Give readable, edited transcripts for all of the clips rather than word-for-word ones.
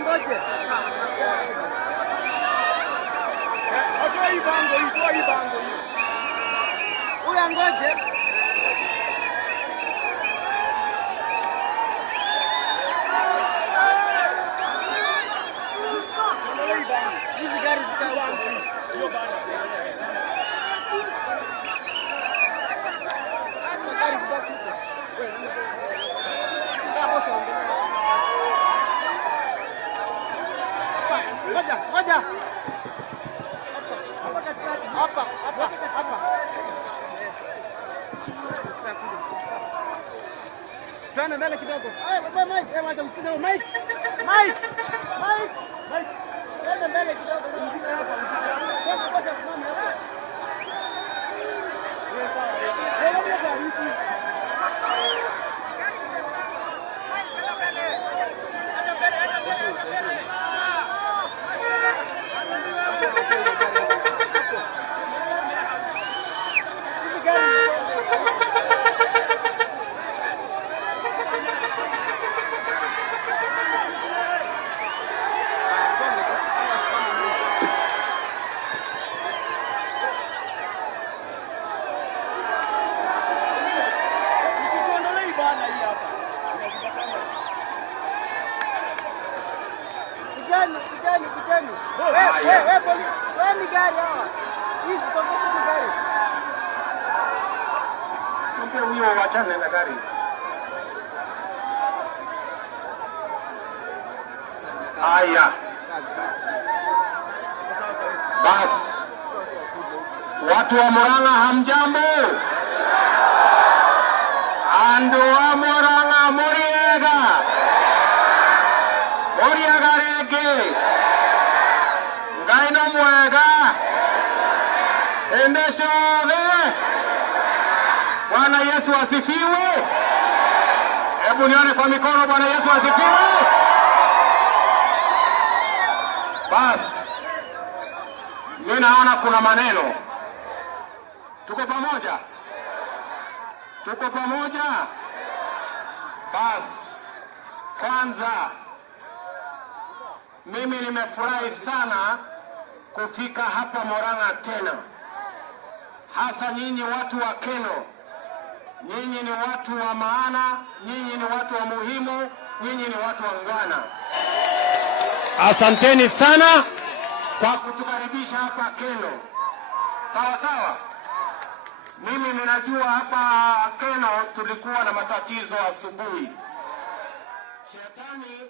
ngoje. Atoa hii bango. Huyu ngoje. Hizi gari zitakuwa hiyo bana. Gari zibaki huko. Ngoja. Hapa. Twende mbele kidogo. Mike, wacha usikize Mike. Twende mbele kidogo. Ngoja simame hapo. Kijani. Wewe ni gari hawa. Hizi tofauti ni gari. Mpe huyo wachane na gari. Haya. Bas. Watu wa Murang'A hamjambo. Andu wa Murang'A Muriega rege. Ngaino mwega. Endeshove. Bwana Yesu asifiwe. Hebu nione kwa mikono. Bwana Yesu asifiwe. Bas. Mimi naona kuna maneno. Tuko pamoja? Bas. Kwanza mimi nimefurahi sana kufika hapa Murang'A tena. Hasa nyinyi watu wa Kenol. Nyinyi ni watu wa maana, nyinyi ni watu wa muhimu, nyinyi ni watu wa ngwana. Asanteni sana kwa kutukaribisha hapa Kenol. Sawa. Mimi ninajua hapa Kenol tulikuwa na matatizo asubuhi. Shetani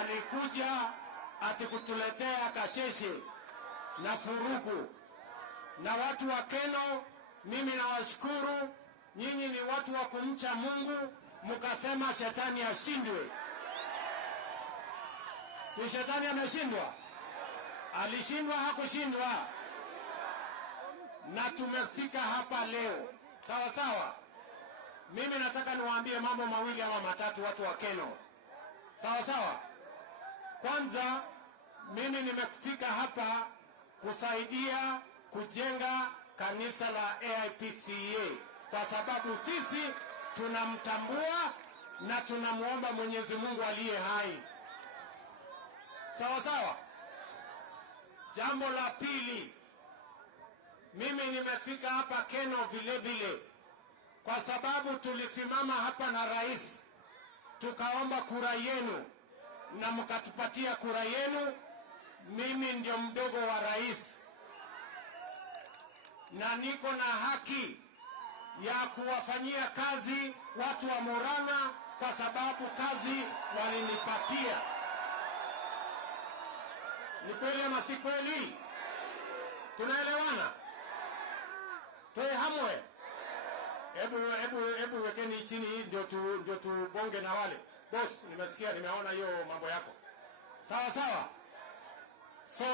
alikuja atikutuletea kasheshe na furugu. Na watu wa Kenol, mimi nawashukuru, nyinyi ni watu wa kumcha Mungu, mkasema shetani ashindwe. Ni shetani ameshindwa? Alishindwa hakushindwa? Na tumefika hapa leo. Sawa. Mimi nataka niwaambie mambo mawili ama matatu watu wa Kenol. Sawa. Kwanza, mimi nimefika hapa kusaidia kujenga kanisa la AIPCA kwa sababu sisi tunamtambua na tunamuomba Mwenyezi Mungu aliye hai. Sawa. Jambo la pili, mimi nimefika hapa Kenol vile kwa sababu tulisimama hapa na rais tukaomba kura yenu na mkatupatia kura yenu. Mimi ndio mdogo wa rais na niko na haki ya kuwafanyia kazi watu wa Murang'A kwa sababu kazi walinipatia. Ni kweli ama si kweli? Tunaelewana? Toe hamwe. Hebu wekeni chini ndio tubonge na wale. Boss, nimesikia, nimeona hiyo mambo yako. Sawa. So,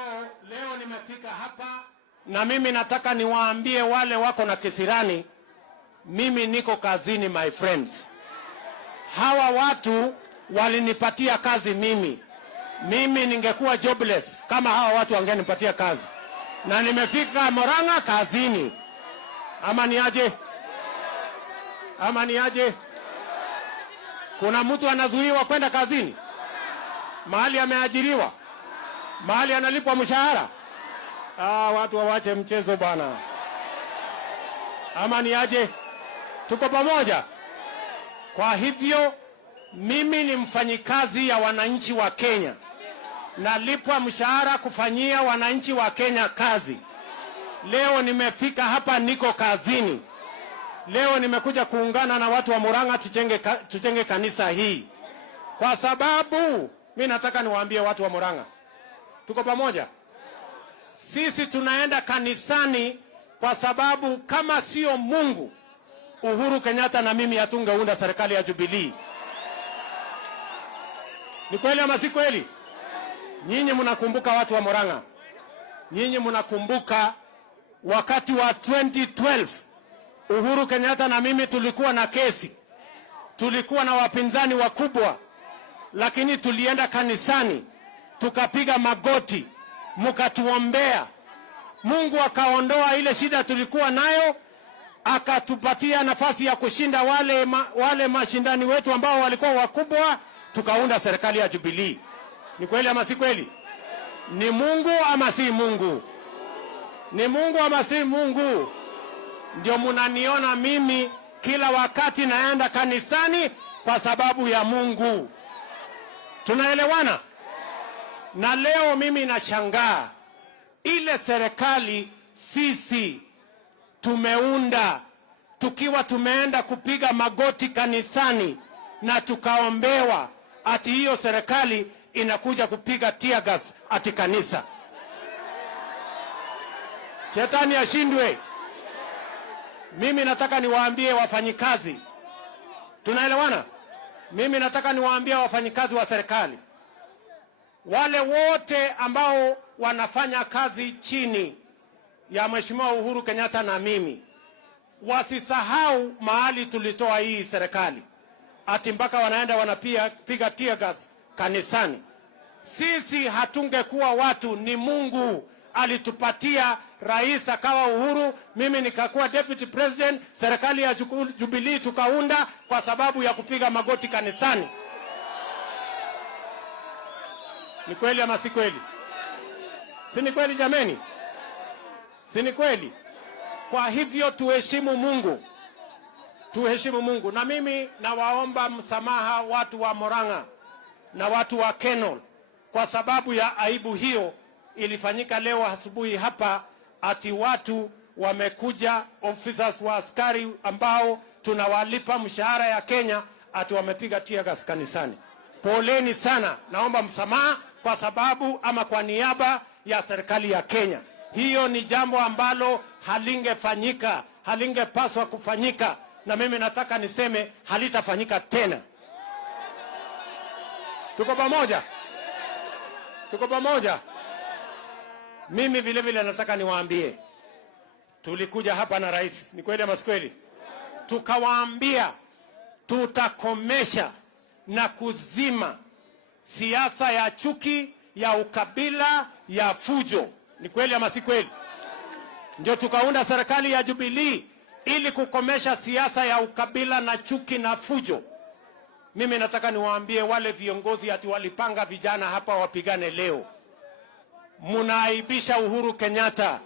leo nimefika hapa na mimi nataka niwaambie wale wako na kisirani, mimi niko kazini my friends. Hawa watu walinipatia kazi mimi. Mimi ningekuwa jobless kama hawa watu wangenipatia kazi. Na nimefika Murang'A kazini. Ama ni aje? Kuna mtu anazuiwa kwenda kazini? Mahali ameajiriwa? Mahali analipwa mshahara? Watu wawache mchezo bwana. Ama ni aje? Tuko pamoja? Kwa hivyo mimi ni mfanyikazi ya wananchi wa Kenya. Nalipwa mshahara kufanyia wananchi wa Kenya kazi. Leo nimefika hapa, niko kazini. Leo nimekuja kuungana na watu wa Murang'A tujenge kanisa hii. Kwa sababu mimi nataka niwaambie watu wa Murang'A, tuko pamoja. Sisi tunaenda kanisani kwa sababu kama sio Mungu, Uhuru Kenyatta na mimi hatungeunda serikali ya Jubilee. Ni kweli ama si kweli? Nyinyi mnakumbuka, watu wa Murang'A, nyinyi mnakumbuka wakati wa 2012 Uhuru Kenyatta na mimi tulikuwa na kesi, tulikuwa na wapinzani wakubwa, lakini tulienda kanisani tukapiga magoti, mkatuombea. Mungu akaondoa ile shida tulikuwa nayo, akatupatia nafasi ya kushinda wale mashindani wetu ambao walikuwa wakubwa, tukaunda serikali ya Jubilee. Ni kweli ama si kweli? Ni Mungu ama si Mungu? Ni Mungu ama si Mungu? Ndio mnaniona mimi kila wakati naenda kanisani kwa sababu ya Mungu. Tunaelewana? Na leo mimi nashangaa ile serikali sisi tumeunda tukiwa tumeenda kupiga magoti kanisani na tukaombewa, ati hiyo serikali inakuja kupiga tear gas ati kanisa. Shetani ashindwe. Mimi nataka niwaambie wafanyikazi, tunaelewana? Mimi nataka niwaambie wafanyikazi wa serikali, wale wote ambao wanafanya kazi chini ya Mheshimiwa Uhuru Kenyatta na mimi, wasisahau mahali tulitoa hii serikali, ati mpaka wanaenda wanapiga tear gas kanisani. Sisi hatungekuwa watu, ni Mungu alitupatia rais akawa Uhuru, mimi nikakuwa deputy president, serikali ya Jubilee tukaunda kwa sababu ya kupiga magoti kanisani. Ni kweli ama si kweli? Si ni kweli jameni? Si ni kweli? Kwa hivyo tuheshimu Mungu. Tuheshimu Mungu. Na mimi nawaomba msamaha watu wa Murang'A na watu wa Kenol kwa sababu ya aibu hiyo ilifanyika leo asubuhi hapa, ati watu wamekuja, officers wa askari ambao tunawalipa mshahara ya Kenya, ati wamepiga tear gas kanisani. Poleni sana. Naomba msamaha kwa sababu ama kwa niaba ya serikali ya Kenya. Hiyo ni jambo ambalo halingefanyika, halingepaswa kufanyika, na mimi nataka niseme halitafanyika tena. Tuko pamoja? Tuko pamoja? Mimi vile vile nataka niwaambie, tulikuja hapa na rais, ni kweli ama si kweli? Tukawaambia tutakomesha na kuzima siasa ya chuki, ya ukabila, ya fujo. Ni kweli ama si kweli? Ndio tukaunda serikali ya Jubilee ili kukomesha siasa ya ukabila na chuki na fujo. Mimi nataka niwaambie wale viongozi ati walipanga vijana hapa wapigane leo, munaaibisha Uhuru Kenyatta,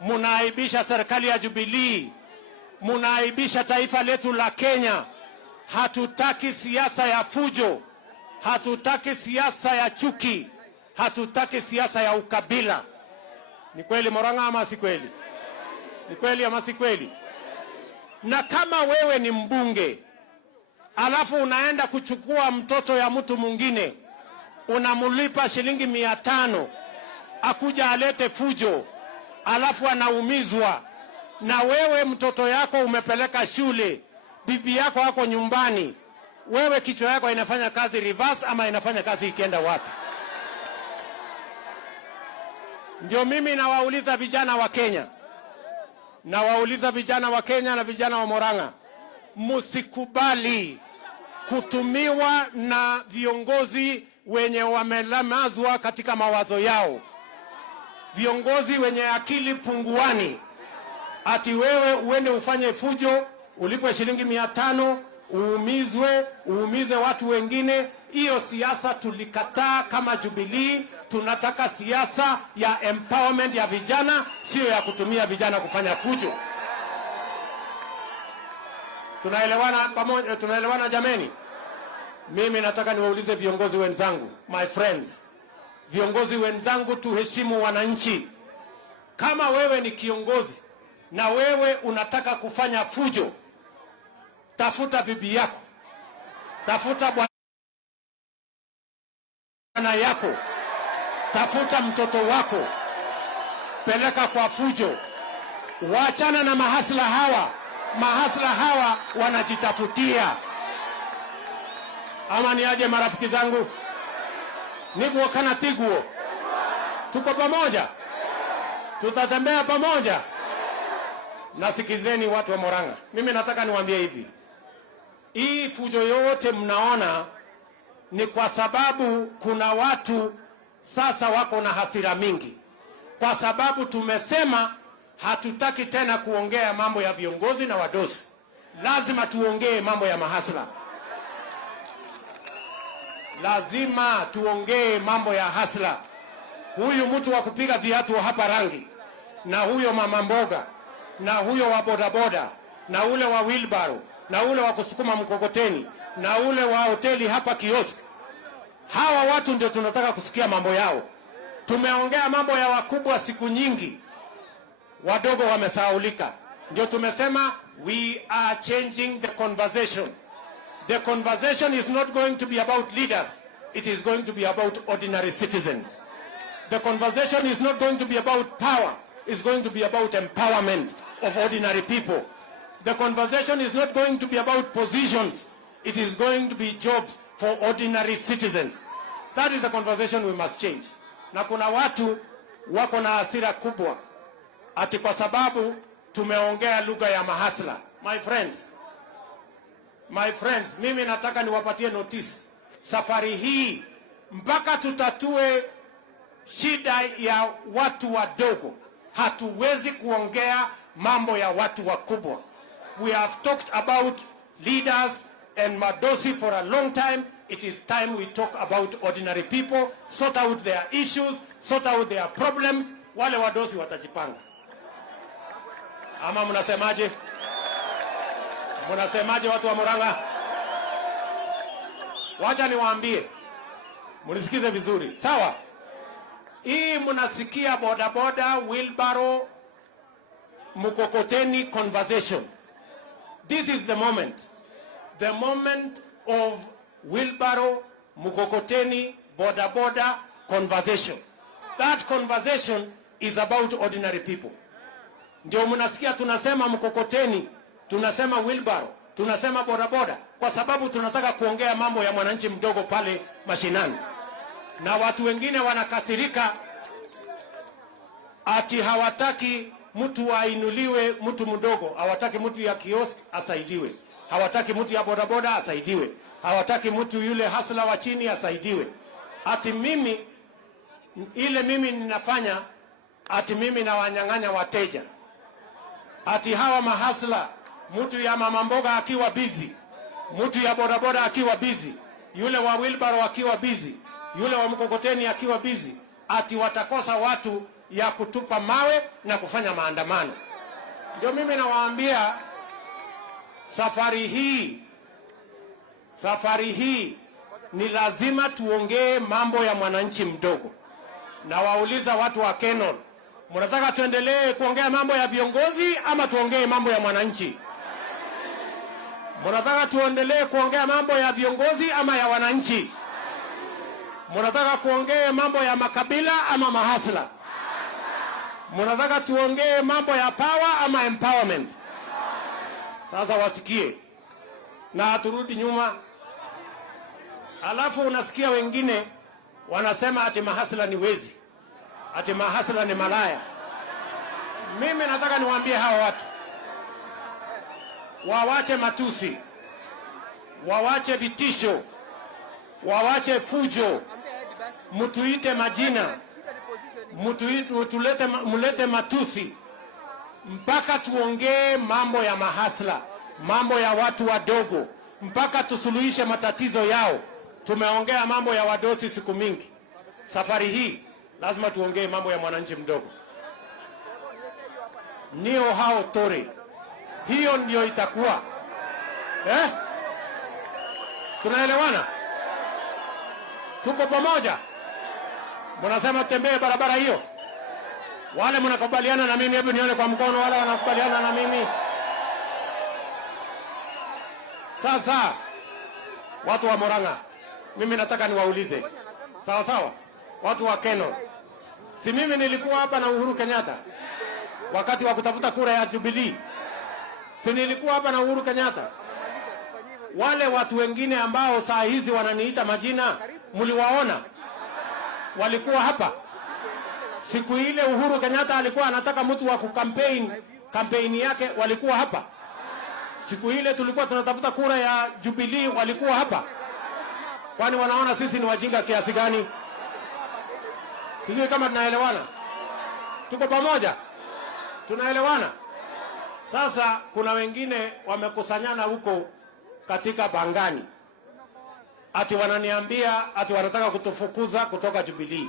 munaaibisha serikali ya Jubilee, munaaibisha taifa letu la Kenya. Hatutaki siasa ya fujo, hatutaki siasa ya chuki, hatutaki siasa ya ukabila. Ni kweli Murang'A ama si kweli? Ni kweli ama si kweli? Na kama wewe ni mbunge alafu unaenda kuchukua mtoto ya mtu mwingine, unamulipa shilingi 500 akuja alete fujo, alafu anaumizwa, na wewe mtoto yako umepeleka shule, bibi yako wako nyumbani, wewe kichwa yako inafanya kazi reverse ama inafanya kazi ikienda wapi? Ndio mimi nawauliza vijana wa Kenya, nawauliza vijana wa Kenya na vijana wa Murang'A, musikubali kutumiwa na viongozi wenye wamelamazwa katika mawazo yao, viongozi wenye akili punguani, ati wewe uende ufanye fujo, ulipwe shilingi 500, uumize watu wengine. Hiyo siasa tulikataa kama Jubilee. Tunataka siasa ya empowerment ya vijana, sio ya kutumia vijana kufanya fujo. Tunaelewana pamoja? Tunaelewana jameni? Mimi nataka niwaulize viongozi wenzangu, my friends, viongozi wenzangu, tuheshimu wananchi. Kama wewe ni kiongozi na wewe unataka kufanya fujo, tafuta bibi yako, tafuta bwana yako, tafuta mtoto wako, peleka kwa fujo. Waachana na mahasla hawa. Mahasla hawa wanajitafutia. Ama ni aje marafiki zangu? Niguo kana tiguo. Tuko pamoja? Tutatembea pamoja? Nasikizeni watu wa Murang'A. Mimi nataka niwaambie hivi. Hii fujo yote mnaona ni kwa sababu kuna watu sasa wako na hasira mingi. Kwa sababu tumesema hatutaki tena kuongea mambo ya viongozi na wadosi. Lazima tuongee mambo ya mahasla. Lazima tuongee mambo ya hasla. Huyu mtu wa kupiga viatu hapa rangi, na huyo mama mboga, na huyo wa bodaboda, na ule wa wheelbarrow, na ule wa kusukuma mkokoteni, na ule wa hoteli hapa kiosk. Hawa watu ndio tunataka kusikia mambo yao. Tumeongea mambo ya wakubwa siku nyingi, wadogo wamesahaulika. Ndio tumesema we are changing the conversation. The conversation is not going to be about leaders. It is going to be about ordinary citizens. The conversation is not going to be about power. It's going to be about empowerment of ordinary people. The conversation is not going to be about positions. It is going to be jobs for ordinary citizens. That is the conversation we must change. Na kuna watu wako na hasira kubwa ati kwa sababu tumeongea lugha ya mahasla. My friends, mimi nataka niwapatie notice. Safari hii mpaka tutatue shida ya watu wadogo, hatuwezi kuongea mambo ya watu wakubwa. We have talked about leaders and madosi for a long time. It is time we talk about ordinary people, sort out their issues, sort out their problems. Wale wadosi watajipanga. Ama mnasemaje? Mnasemaje watu wa Murang'A? Wacha niwaambie, mnisikize vizuri, sawa? Hii mnasikia bodaboda, wheelbarrow, mkokoteni conversation. This is the moment of wheelbarrow, mkokoteni, bodaboda conversation. That conversation is about ordinary people. Ndio mnasikia tunasema mkokoteni, tunasema wheelbarrow, tunasema bodaboda, kwa sababu tunataka kuongea mambo ya mwananchi mdogo pale mashinani. Na watu wengine wanakasirika ati hawataki mtu ainuliwe, mtu mdogo, hawataki mtu ya kiosk asaidiwe, hawataki mtu ya bodaboda asaidiwe, hawataki mtu yule hasla wa chini asaidiwe. Ati mimi ninafanya, ati mimi na wanyang'anya wateja. Ati hawa mahasla, mtu ya mama mboga akiwa busy, mtu ya bodaboda akiwa busy, yule wa wheelbarrow akiwa busy, yule wa mkokoteni akiwa busy, ati watakosa watu ya kutupa mawe na kufanya maandamano. Ndio mimi nawaambia safari hii ni lazima tuongee mambo ya mwananchi mdogo. Na wauliza watu wa Kenol, mnataka tuendelee kuongea mambo ya viongozi ama tuongee mambo ya mwananchi? Mnataka tuendelee kuongea mambo ya viongozi ama ya wananchi? Mnataka kuongea mambo ya makabila ama mahasla? Mnataka tuongee mambo ya power ama empowerment? Sasa wasikie na haturudi nyuma. Alafu unasikia wengine wanasema ati mahasla ni wezi, ati mahasla ni malaya. Mimi nataka niwaambie hawa watu wawache matusi, wawache vitisho, wawache fujo, mtuite majina, mulete matusi, mpaka tuongee mambo ya mahasla, mambo ya watu wadogo, mpaka tusuluhishe matatizo yao. Tumeongea mambo ya wadosi siku mingi. Safari hii lazima tuongee mambo ya mwananchi mdogo. Nio hao tore. Hiyo ndio itakuwa. Tunaelewana? Tuko pamoja? Mnasema tembee barabara hiyo? Wale mnakubaliana na mimi, hebu nione kwa mkono wale wanakubaliana na mimi. Sasa watu wa Murang'A, mimi nataka niwaulize. Sawa sawa? Watu wa Kenol. Si mimi nilikuwa hapa na Uhuru Kenyatta wakati wa kutafuta kura ya Jubilee? Si nilikuwa hapa na Uhuru Kenyatta? Wale watu wengine ambao saa hizi wananiita majina, mliwaona? Walikuwa hapa. Siku ile Uhuru Kenyatta alikuwa anataka mtu wa kampeni yake, walikuwa hapa. Siku ile tulikuwa tunatafuta kura ya Jubilee, walikuwa hapa. Kwani wanaona sisi ni wajinga kiasi gani? Sijui kama tunaelewana. Tuko pamoja? Tunaelewana? Sasa kuna wengine wamekusanyana huko katika Bangani. Ati wananiambia ati wanataka kutufukuza kutoka Jubilee.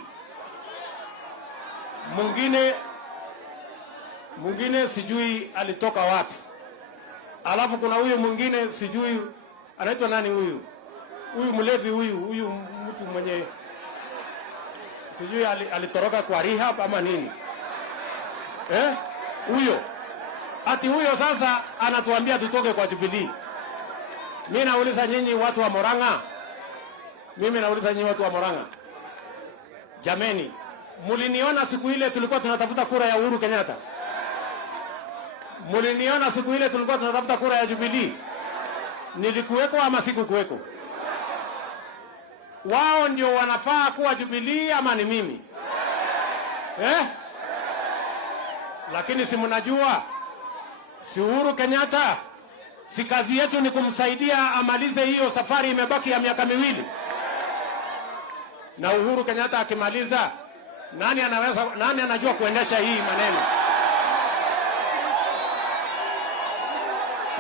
Mwingine sijui alitoka wapi. Alafu kuna huyu mwingine sijui anaitwa nani huyu? Huyu mlevi huyu mtu mwenye sijui alitoroka kwa rehab ama nini? Huyo. Ati huyo sasa anatuambia tutoke kwa Jubilee. Mimi nauliza nyinyi watu wa Murang'A. Jameni, muliniona siku ile tulikuwa tunatafuta kura ya Uhuru Kenyatta? Muliniona siku ile tulikuwa tunatafuta kura ya Jubilee? Nilikuweko ama sikukuweko? Wao ndio wanafaa kuwa Jubilee ama ni mimi? Lakini si mnajua, si Uhuru Kenyatta, si kazi yetu ni kumsaidia amalize hiyo safari imebaki ya miaka 2. Na Uhuru Kenyatta akimaliza, nani anajua kuendesha hii maneno?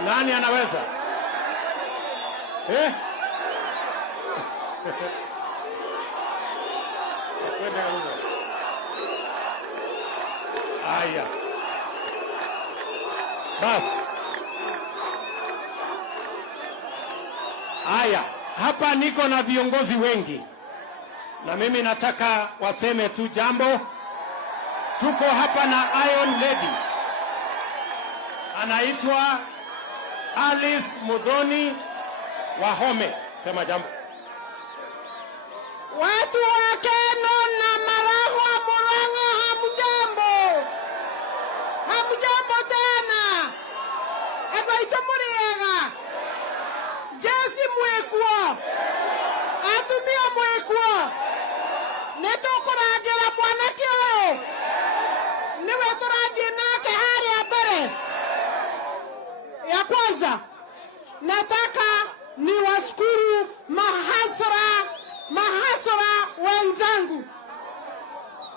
Nani anaweza? Aya. Bas. Aya, hapa niko na viongozi wengi. Na mimi nataka waseme tu jambo. Tuko hapa na Iron Lady. Anaitwa Alice Mudhoni Wahome. Sema jambo. Watu wa Kenol na Murang'A hamjambo. Hamjambo tena. Ebaita Murang'A. Jesi mwekuo. Atumia mwekuo. Netukuragera mwanake oyo. Niwe turathie nake haria mbere. Ya kwanza, nataka niwashukuru mahasara wenzangu.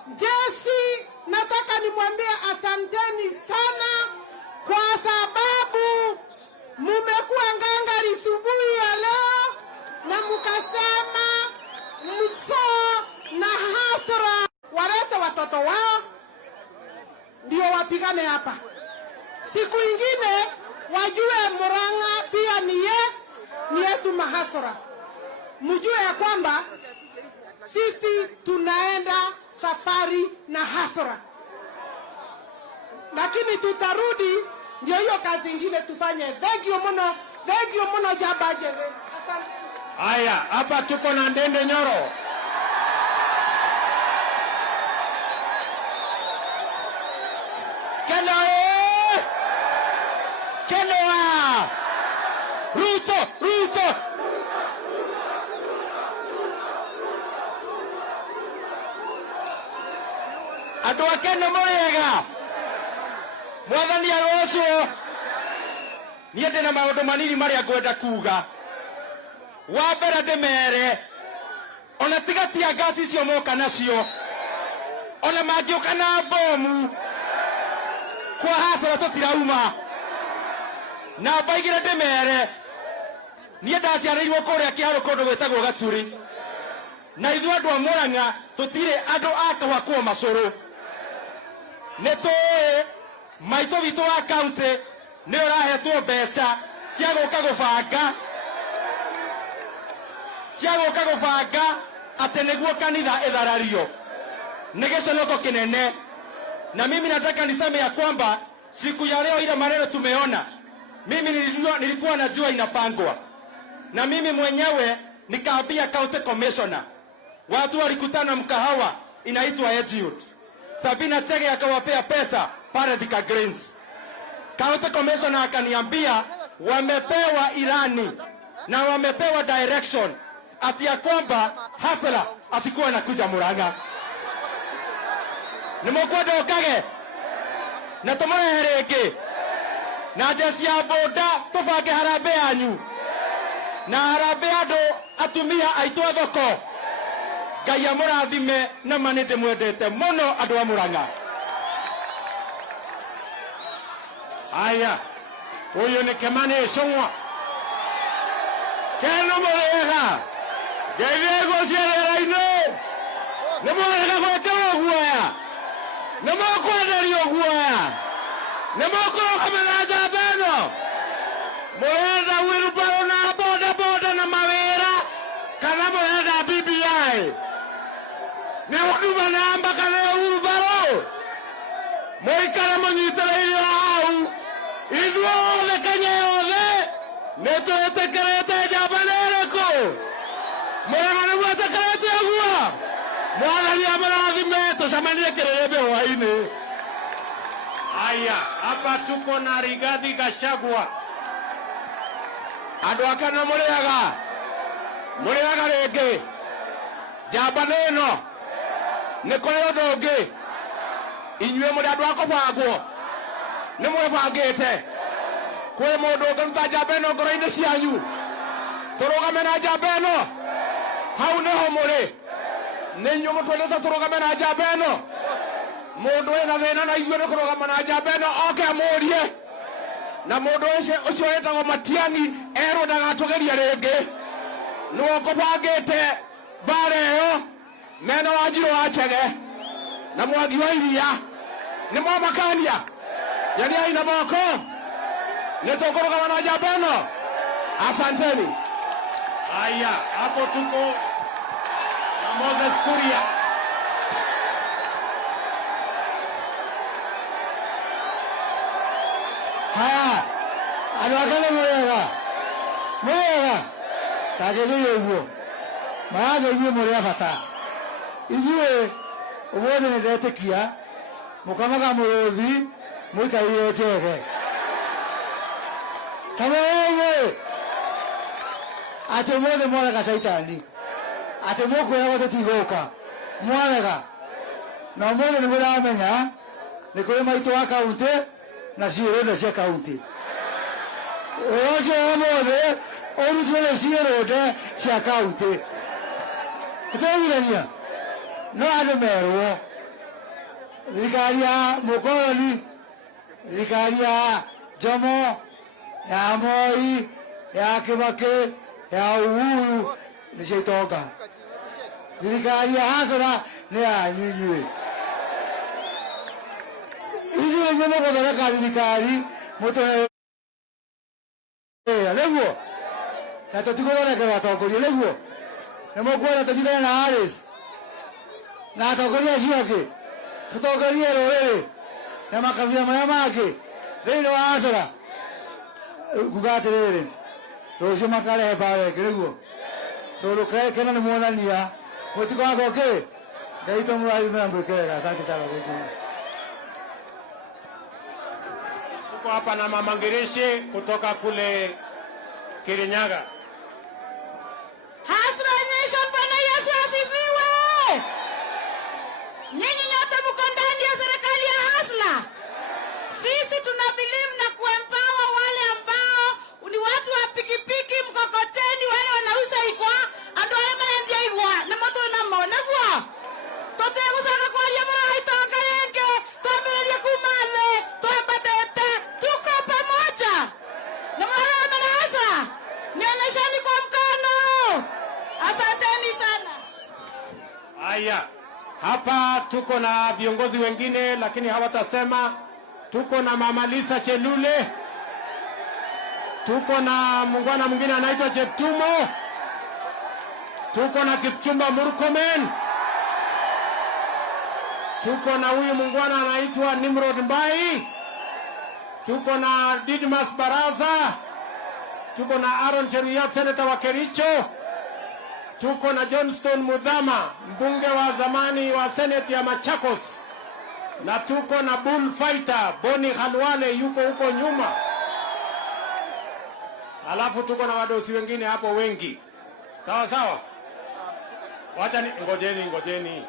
Jesi, nataka nimwambie asanteni sana kwa sababu mumekuwa ngangari asubuhi ya leo na mukasema mso na hasara walete watoto wao ndio wapigane hapa. Siku ingine wajue Murang'A pia ni yetu mahasara. Mjue ya kwamba sisi tunaenda safari na hasara. Lakini tutarudi, ndio hiyo kazi ingine tufanye. Thank you muno jabaje. Asante. Aya, hapa tuko na Ndende Nyoro. Kenol! Ruto! Andũ a Kenol mũrĩega. Mwathani arocwo. Niĩ ndĩ na maũndũ manini marĩa ngwenda kuga. Wa mbere ndĩmere, ona tiga tia ngasi icio moka nacio, ona mangĩũka na bomu, kwa hasara tũtirauma. Na mbaigire ndĩmere, niĩ ndaciarĩirwo kũrĩa kĩharo kũndũ gwĩtagwo Gaturi, na ithuĩ andũ a Murang'a tũtirĩ andũ a kũhakwo macũrũ. Nĩ tũĩ maitũ witũ wa kaunti nĩ ũrahetwo mbeca cia gũka gũbanga atĩ nĩguo kanitha ĩtharario. Nĩ gĩconoko kĩnene. Na mimi nataka niseme ya kwamba siku ya leo ile maneno tumeona, mimi nilikuwa najua inapangwa, na mimi mwenyewe nikaambia county commissioner, watu walikutana mkahawa inaitwa Edgewood, Sabina Chege akawapea pesa pale Thika Greens. County commissioner akaniambia wamepewa ilani na wamepewa direction ati ya kwamba Hasla asikuwa anakuja Murang'a. Nimekwenda okage na tumurehereke na jesi ya boda tubange harambe yanyu na harambe andu atumia aitu thoko. Ngai amurathime na mani ndimwendete muno andu a Murang'a. Haya, huyu ni Kimani Ichung'wa. Kenol Murang'a. Gethego ciarera-inĩ. Nĩ mũrega gwĩkĩrwo guoya. Nĩ mũkwenderio guoya. Nĩ mũkũrũgamĩrĩra njamba ĩno. Mũrenda wheelbarrow na boda na mawĩra kana mũrenda BBI? Nĩ huduma namba kana wheelbarrow? Mũikare mũnyitĩrĩire hau. Ithuothe Kenya yothe nĩtwĩtĩkĩrĩte njamba nĩ ĩrĩkũ? Murang'a nĩguo ĩtĩkĩrĩte ũguo? Mwathani amũrathime tũcemanie kĩrĩrĩmbĩ hwaĩ-inĩ. Haya, hapa tuko na Rigathi Gachagua. Andũ ake nĩ mũrĩaga rĩngĩ. Njamba nĩ ĩno. Nĩ kũrĩ ũndũ ũngĩ. Inyuĩ mũrĩ andũ a kũbangwo. Nĩ mwĩbangĩte. Kwĩ mũndũ ũngĩruta njamba ĩno ngoro-inĩ cianyu. Tũrũgame na njamba ĩno. Hau nĩho mũrĩ. Nĩ inyuĩ mũtwendete tũrũgame na njamba ĩno. Mũndũ wĩna thĩna na ithuĩ nĩ kũrũgama na njamba ĩno oke amũrie. Na mũndũ ũcio wĩtagwo Matiang'i erwo ndagatũgerie rĩngĩ. Nĩwe ũkũbangĩte mbara ĩyo mena wa Njirũ wa Chege na Mwangi wa Iria. Nĩ mwamakania. Yaniai na moko. Nĩ tũkũrũgama na njamba ĩno. Asanteni. Haya, hapo tuko na Moses Kuria. Haya, andũ ake nĩ mũrĩega. Tagĩrĩire ũguo. Marathwo inyuĩ mũrĩ a bata. Inyuĩ ũmũthĩ nĩ ndetĩkia mũkamaga mũrũthi mũikarĩire Chege. Kamũĩ atĩ ũmũthĩ mwarega caitani. Atĩ mũkwĩragwo tũtigũka. Mwarega. Na ũmũthĩ nĩ mũramenya nĩ kũrĩ maitũ wa kaunti na ciĩrũnde cia kaunti. Ũcio ũmũthĩ ũrutwo nĩ ciĩrũnde cia kaunti. Tũteithania. No andũ merwo. Thirikari ya mũkoroni, thirikari ya Jomo, ya Moi, ya Kibaki, ya Uhuru nĩ cia itonga. Thirikari ya Hasla nĩ yanyu inyuĩ. Ithuĩ nĩ mũgũthondeka thirikari mũtũhe nĩguo. Na tũtigũthondekerwo atongoria nĩguo. Nĩ mũkwenda tũnyitane na Harris na atongoria acio angĩ. Tũtongorie rũrĩrĩ na makabira marĩa mangĩ thĩinĩ wa Hasla. Nguga atĩrĩrĩ, rũciũ makarehe mbaara ĩngĩ nĩguo. Tondũ Kenol nĩ muonania mũtikoragwo kĩ. Ngai tũmũrathime na mwĩke wega. Asante sana. Tuko hapa na Mama Ngirishi kutoka kule Kirinyaga. Hasla Nation, Bwana Yesu asifiwe. Nyinyi nyote mko ndani ya serikali ya Hasla. Sisi tuna believe na kuempower wale ambao ni watu wa pikipiki, mkokoteni, wale wanauza igwa, andu wale wanendia igwa na moto na mona gwa. Tote gusaka kwa ya mara itonga yenge, tuambĩrĩrie kuma thĩ, twambatĩte, tuko pamoja. Na mwana wa Hasla, ni nation Haya, hapa tuko na viongozi wengine lakini hawatasema. Tuko na Mama Lisa Chelule, tuko na mungwana mwingine anaitwa Cheptumo, tuko na Kipchumba Murkomen, tuko na huyu mungwana anaitwa Nimrod Mbai, tuko na Didmas Baraza, tuko na Aaron Cheruiyot, seneta wa Kericho, tuko na Johnston Mudhama, mbunge wa zamani wa seneti ya Machakos, na tuko na bullfighter Boni Khalwale yuko huko nyuma. Alafu tuko na wadosi wengine hapo wengi. Sawa sawa. Wacha ngojeni.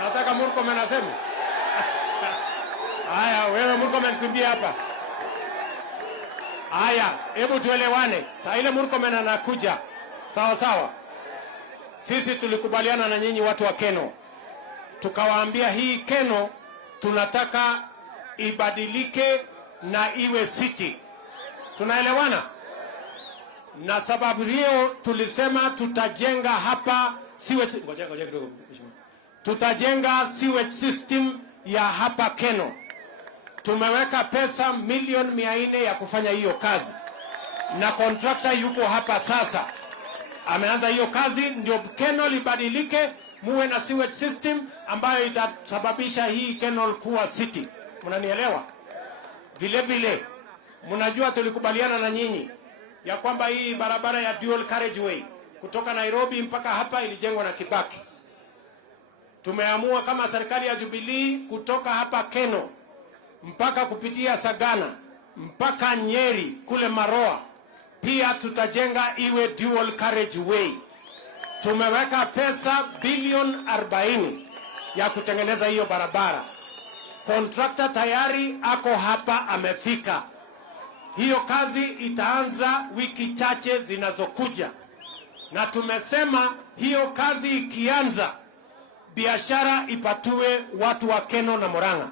Nataka Murkomen aseme. Haya, wewe Murkomen kimbia hapa. Haya, hebu tuelewane. Saa ile Murkomen anakuja. Sawa sawa. Sisi tulikubaliana na nyinyi watu wa Kenol. Tukawaambia hii Kenol tunataka ibadilike na iwe city. Tunaelewana? Na sababu hiyo tulisema tutajenga hapa sewage, ngoja kidogo. Tutajenga sewage system ya hapa Kenol. Tumeweka pesa milioni 400 ya kufanya hiyo kazi. Na contractor yuko hapa sasa. Ameanza hiyo kazi, ndio Kenol ibadilike, muwe na sewage system ambayo itasababisha hii Kenol kuwa city. Mnanielewa? Vile vile mnajua tulikubaliana na nyinyi ya kwamba hii barabara ya dual carriageway kutoka Nairobi mpaka hapa ilijengwa na Kibaki. Tumeamua kama serikali ya Jubilee kutoka hapa Kenol mpaka kupitia Sagana mpaka Nyeri kule Maroa pia tutajenga iwe dual carriageway. Tumeweka pesa bilioni 40 ya kutengeneza hiyo barabara. Contractor tayari ako hapa amefika. Hiyo kazi itaanza wiki chache zinazokuja. Na tumesema hiyo kazi ikianza, biashara ipatue watu wa Kenol na Murang'A.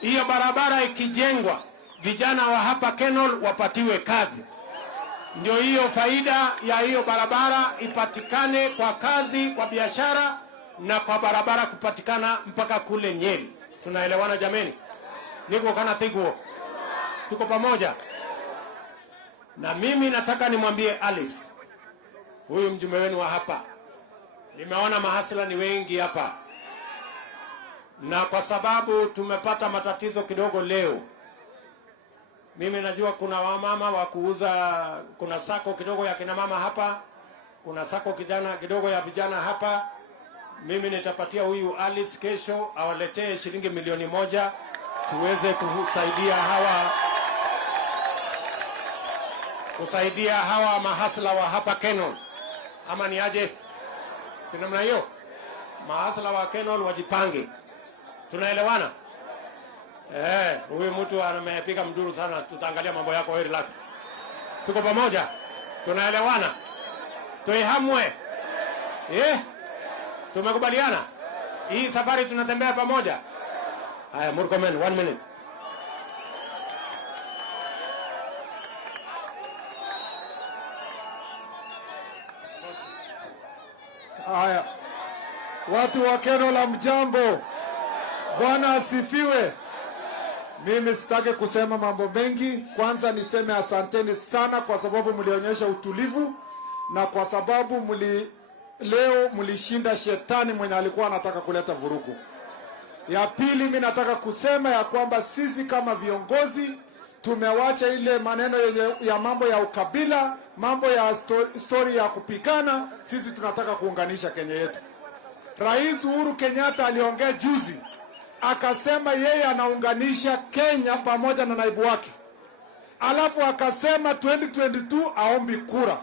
Hiyo barabara ikijengwa, vijana wa hapa Kenol wapatiwe kazi. Ndio hiyo faida ya hiyo barabara ipatikane kwa kazi, kwa biashara na kwa barabara kupatikana mpaka kule Nyeri. Tunaelewana jameni? Niko kana tiguo. Tuko pamoja. Na mimi nataka nimwambie Alice, huyu mjumbe wenu wa hapa. Nimeona mahasla ni wengi hapa. Na kwa sababu tumepata matatizo kidogo leo. Mimi najua kuna wamama wa kuuza, kuna sako kidogo ya kina mama hapa, kuna sako kidogo ya vijana hapa. Mimi nitapatia huyu Alice kesho awaletee shilingi milioni 1 tuweze kusaidia hawa mahasla wa hapa Kenol. Ama ni aje? Si namna hiyo? Mahasla wa Kenol wajipange. Tunaelewana? Huyu mtu amepiga mduru sana, tutaangalia mambo yako, wewe relax. Tuko pamoja? Tunaelewana? Tuihamwe. Tumekubaliana? Hii safari tunatembea pamoja. Haya, Murkomen, 1 minute. Haya. Watu wa Kenol la mjambo. Bwana asifiwe. Mimi sitaki kusema mambo mengi. Kwanza niseme asanteni sana kwa sababu mlionyesha utulivu na kwa sababu leo mlishinda shetani mwenye alikuwa anataka kuleta vurugu. Ya pili, mimi nataka kusema ya kwamba sisi kama viongozi tumewacha ile maneno ya mambo ya ukabila, mambo ya story ya kupigana. Sisi tunataka kuunganisha Kenya yetu. Rais Uhuru Kenyatta aliongea juzi, akasema yeye anaunganisha Kenya pamoja na naibu wake. Alafu akasema 2022 aombi kura.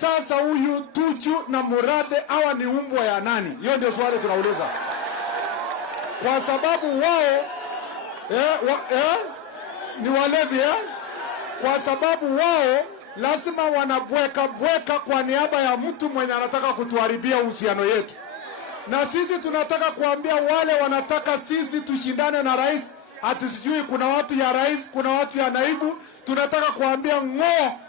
Sasa huyu Tuju na Murade hawa ni umbwa ya nani? Hiyo ndio swali tunauliza. Kwa sababu wao ni walevi Kwa sababu wao lazima wanabweka kwa niaba ya mtu mwenye anataka kutuharibia uhusiano yetu. Na sisi tunataka kuambia wale wanataka sisi tushindane na rais, ati sijui kuna watu ya rais, kuna watu ya naibu. Tunataka kuambia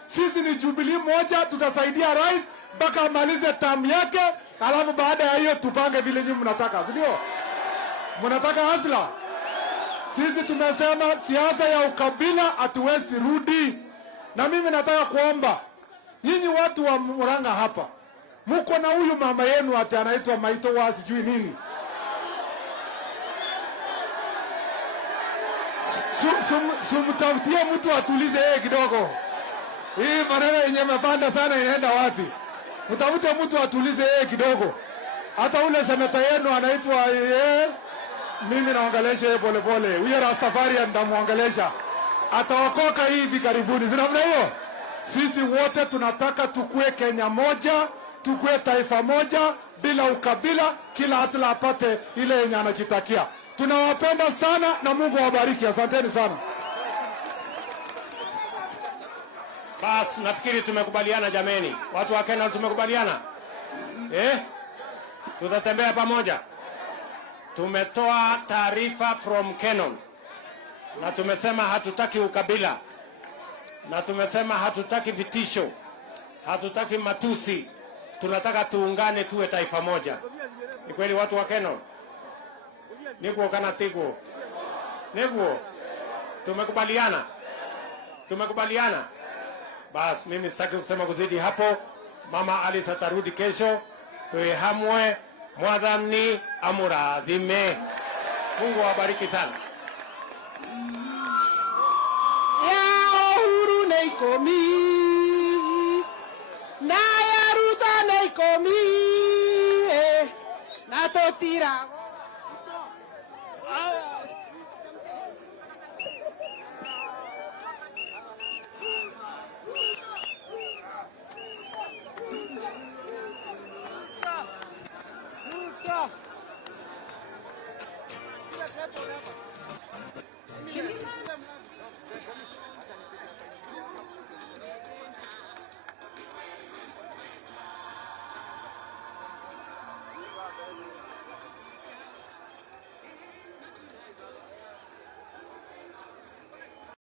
sisi ni Jubilee moja, tutasaidia rais mpaka amalize tamu yake, alafu baada ya hiyo tupange vile nyinyi mnataka, ndio mnataka hasla. Sisi tumesema siasa ya ukabila hatuwezi rudi, na mimi nataka kuomba nyinyi watu wa Murang'A hapa, muko na huyu mama yenu ati anaitwa Maito wa sijui nini. Sumtafutie mtu atulize yeye kidogo. Hii maneno yenye mapanda sana inaenda wapi? Mtafute mtu atulize yeye kidogo. Hata ule seneta yenu anaitwa mimi naongelesha yeye pole pole. Huyo Rastafari ndamuongelesha. Ataokoka hivi karibuni. Sina namna hiyo. Sisi wote tunataka tukue Kenya moja, tukue taifa moja bila ukabila, kila asili apate ile yenye anajitakia. Tunawapenda sana na Mungu awabariki. Asanteni sana. Bas, nafikiri tumekubaliana jameni. Watu wa Kenol tumekubaliana. Tutatembea pamoja. Tumetoa taarifa from Kenol. Na tumesema hatutaki ukabila. Na tumesema hatutaki vitisho. Hatutaki matusi. Tunataka tuungane tuwe taifa moja. Ni kweli watu wa Kenol? Nikuo kana tigo. Nikuo. Tumekubaliana. Tumekubaliana. Bas, mimi sitaki kusema kuzidi hapo. Mama Alice atarudi kesho. Tuihamwe. Mwadhani amuradhime. Mungu awabariki sana. Ya Uhuru neikomi, na ya Ruto neikomi, na totirago.